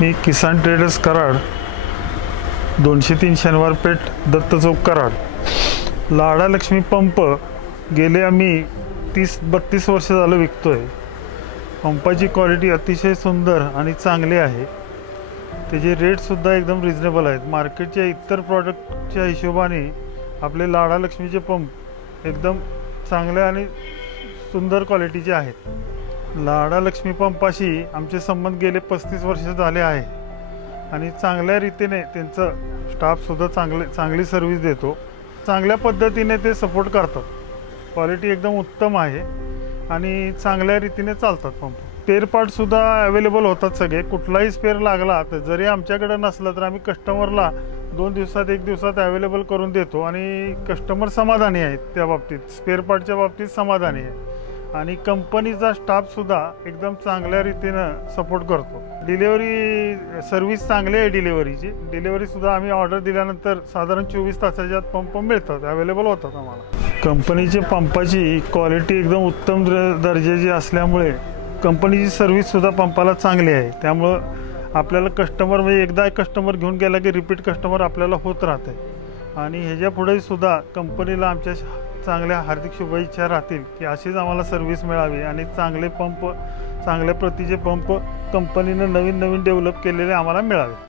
मी किसान traders Karad 203 शनिवार पेठ दत्त चौक कराड लाडा Lakshmi pump गेले आम्ही 30-32 वर्ष झालं विकतोय। पंपाची क्वालिटी अतिशय सुंदर आणि चांगली आहे। त्याचे रेटसुद्धा एकदम रिजनेबल आहेत। मार्केटच्या इतर प्रॉडक्टच्या हिशोबाने आपले लाडा लक्ष्मीचे पंप एकदम चांगले आणि सुंदर क्वालिटीचे आहेत। लाडा लक्ष्मी पंपाशी आमचे संबंध गेले 35 वर्ष झाले आहे आणि चांगल्या रीतीने त्यांचा स्टाफसुद्धा चांगली सर्व्हिस देतो। चांगल्या पद्धतीने ते सपोर्ट करतात। क्वालिटी एकदम उत्तम आहे आणि चांगल्या रीतीने चालतात पंप। स्पेअर पार्टसुद्धा अवेलेबल होतात सगळे। कुठलाही स्पेअर लागला तर जरी आमच्याकडे नसला तर आम्ही कस्टमरला 2 दिवसात 1 दिवसात अवेलेबल करून देतो आणि कस्टमर समाधानी आहेत। त्या बाबतीत स्पेअर पार्टच्या बाबतीत समाधानी आहे आणि कंपनीचा स्टाफसुद्धा एकदम चांगल्या रीतीनं सपोर्ट करतो। डिलिव्हरी सर्व्हिस चांगली आहे। डिलिव्हरीसुद्धा आम्ही ऑर्डर दिल्यानंतर साधारण 24 तासाच्या आत पंप मिळतात, अवेलेबल होतात आम्हाला। कंपनीच्या पंपाची क्वालिटी एकदम उत्तम दर्जाची असल्यामुळे कंपनीची सर्व्हिससुद्धा पंपाला चांगली आहे। त्यामुळं आपल्याला कस्टमर म्हणजे एकदा कस्टमर घेऊन गेला की रिपीट कस्टमर आपल्याला होत राहते आणि ह्याच्या पुढे सुद्धा कंपनीला आमच्या चांगल्या हार्दिक शुभेच्छा राहतील की अशीच आम्हाला सर्व्हिस मिळावी आणि चांगले पंप, चांगल्या प्रतीचे पंप कंपनीने नवीन डेव्हलप केलेले आम्हाला मिळावे।